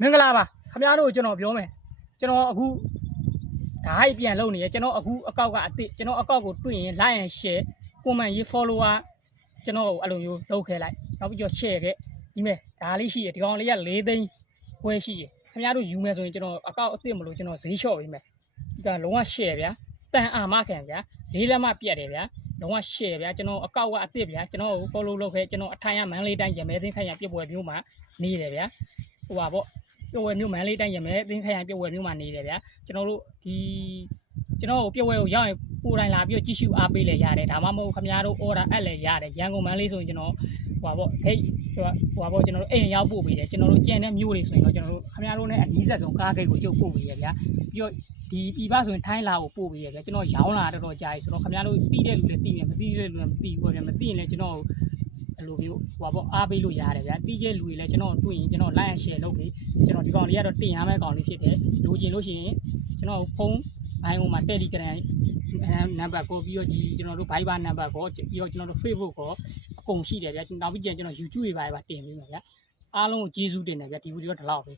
မင်္ဂလာပါခင်ဗျားတို့ကျွန်တော်ပြောမယ်ကျွန်တော်အခုဓာတ်ပြန်လုပ်နေရကျွန်တော်အခုအကောက်ကအစ်စ်ကျွန်တော်အကောက်ကိုတွေ့ရင် like and share comment ရေး follower ကျွန်တော်အဲ့လိုမျိုးလုပ်ခဲ့လိုက်နောက်ပြီးတော့ share ခဲ့ဒီမဲ့ဒါလေးရှိရဒီကောင်လေးက4 သိန်းခွဲရှိရခင်ဗျားတို့ယူမယ်ဆိုရင်ကျွန်တော်အကောက်အစ်စ်မလို့ကျွန်တော်ဈေးလျှော့ပေးမယ်ဒီကလုံးဝ share ဗျာတန်အာမခံဗျာလေးလက်မပြတ်တယ်ဗျာလုံးဝ share ဗျာကျွန်တော်အကောက်ကအစ်စ်ဗျာကျွန်တော် follow လုပ်ခဲ့ကျွန်တော်အထိုင်ရမန်းလေးတိုင်းရမဲသိန်းခိုင်ရပြည့်ပွဲမျိုးမှာနေတယ်ဗျာဟိုပါပေါ့ပြည့်ဝဲမျိုးမန်းလေးတိုင်းရမဲသိန်းခိုင်ရပြည့်ဝဲမျိုးမှာနေတယ်ဗျာကျွန်တော်တို့ဒီကျွန်တော်ပြည့်ဝဲကိုရောက်ရင်ကိုယ်တိုင်လာပြီးကြည့်ရှုအားပေးလဲရတယ်ဒါမှမဟုတ်ခင်ဗျားတို့ order အပ်လဲရတယ်ရန်ကုန်မန်းလေးဆိုရင်ကျွန်တော်ဟိုပါပေါ့ဟိတ်ဟိုပါပေါ့ကျွန်တော်တို့အိမ်ရောက်ပို့ပေးတယ်ကျွန်တော်တို့ကြံတဲ့မျိုးတွေဆိုရင်တော့ကျွန်တော်တို့ခင်ဗျားတို့နဲ့အနီးစပ်ဆုံးကားဂိတ်ကိုကျုပ်ပို့ပေးရဗျာပြီးတော့ဒီပြည်ပဆိုရင်ထိုင်းလာကိုပို့ပေးရဗျာကျွန်တော်ရောင်းလာတော်ကြာပြီဆိုတော့ခင်ဗျားတို့တီးတဲ့လူလည်းတီးမယ်မတီးတဲ့လူလည်းမတီးဘူးဗျာမတီးရင်လည်းကျွန်တော်အဲ့လိုမျိုးဟိုပါပေါ့အားပေးလို့ရတယ်ဗျာတီးတဲ့လူတွေလည်းကျွန်တော်တွေ့ရင်ကျွန်တော် like and share လုပ်ပြီးကျွန်တော်ဒီကောင်လေးကတော့တင်ရမယ့်ကောင်လေးဖြစ်တယ်လိုချင်လို့ရှိရင်ကျွန်တော်ဖုန်းဘိုင်းဟိုမှာ Telegram နံပါတ်ကိုပြီးတော့ဒီကျွန်တော်တို့ Viber နံပါတ်ကိုပြီးတော့ကျွန်တော်တို့ Facebook ကိုအကုန်ရှိတယ်ဗျာနောက်ပြီးကျွန်တော် YouTube တွေပါတင်ပေးမယ်ဗျာအားလုံးကိုကျေးဇူးတင်တယ်ဗျာဒီဗီဒီယိုဒီလောက်ပဲ